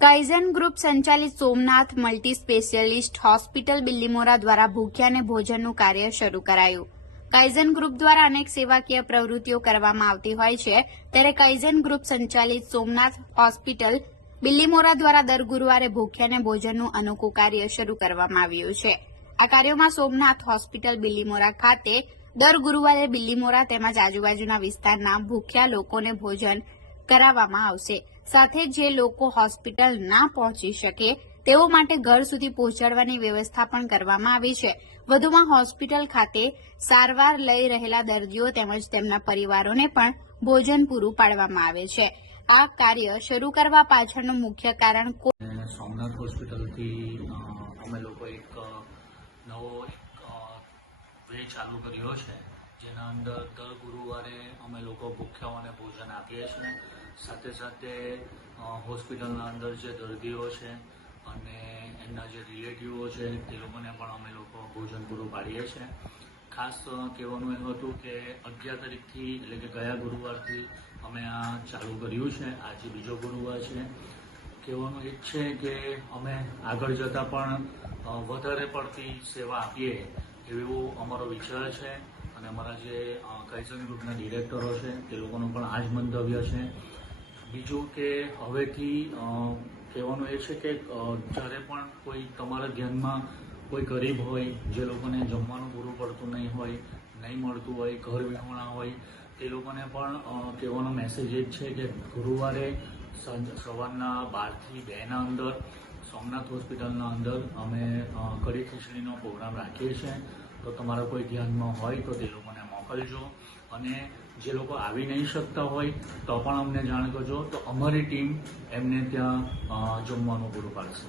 Kaizen group સંચાલિત Somnath multi specialist hospital Bilimora દ્વારા ભૂખ્યાને ભોજનનું કાર્ય શરૂ કરાયું। કાઇઝન ગ્રુપ દ્વારા અનેક સેવાકીય પ્રવૃત્તિઓ કરવામાં આવતી હોય છે, ત્યારે કાઇઝન ગ્રુપ સંચાલિત સોમનાથ હોસ્પિટલ બિલ્લીમોરા દ્વારા દર ગુરુવારે ભૂખ્યાને ભોજનનું અનોખું કાર્ય શરૂ કરવામાં આવ્યું છે। આ કાર્યમાં સોમનાથ હોસ્પિટલ બિલ્લીમોરા ખાતે દર ગુરુવારે બિલ્લીમોરા તેમજ આજુબાજુના વિસ્તારના ભૂખ્યા લોકોને ભોજન કરાવવામાં આવશે। સાથે જે લોકો હોસ્પિટલ ના પહોંચી શકે તેઓ માટે ઘર સુધી પહોંચાડવાની વ્યવસ્થા પણ કરવામાં આવી છે। વધુમાં હોસ્પિટલ ખાતે સારવાર લઈ રહેલા દર્દીઓ તેમજ તેમના પરિવારોને પણ ભોજન પૂરું પાડવામાં આવે છે। આ કાર્ય શરૂ કરવા પાછળનું મુખ્ય કારણ સોમનાથ હોસ્પિટલથી અમે લોકો એક નવો વે ચાલુ કર્યો છે, જેના અંદર દર ગુરુવારે અમે લોકો ભૂખ્યાઓને ભોજન આપીએ છીએ। સાથે સાથે હોસ્પિટલના અંદર જે દર્દીઓ છે અને એમના જે રિલેટિવો છે તે લોકોને પણ અમે લોકો ભોજન પૂરું પાડીએ છીએ। ખાસ કહેવાનું એ હતું કે 11 તારીખથી એટલે કે ગયા ગુરુવારથી અમે આ ચાલુ કર્યું છે। આજે બીજો ગુરુવાર છે। કહેવાનું એ છે કે અમે આગળ જતાં પણ વધારે પડતી સેવા આપીએ એવો અમારો વિચાર છે અને અમારા જે કાઇઝન ગ્રુપના ડિરેક્ટરો છે તે લોકોનું પણ આ જ મંતવ્ય છે। બીજું કે હવેથી કહેવાનું એ છે કે જ્યારે પણ કોઈ તમારા ધ્યાનમાં કોઈ ગરીબ હોય, જે લોકોને જમવાનું પૂરું પડતું નહીં હોય, નહીં મળતું હોય, ઘર વિહોણા હોય, તે લોકોને પણ કહેવાનો મેસેજ એ જ છે કે ગુરુવારે સવારના 12 થી 2 અંદર સોમનાથ હોસ્પિટલના અંદર અમે કઢી ખીચડીનો પ્રોગ્રામ રાખીએ છીએ। તો તમારા કોઈ ધ્યાનમાં હોય તો તે લોકોને મોકલજો અને જે લોકો આવી નહીં શકતા હોય તો પણ અમને જાણ કરજો, તો અમારી ટીમ એમને ત્યાં જમવાનું પૂરું પાડશે।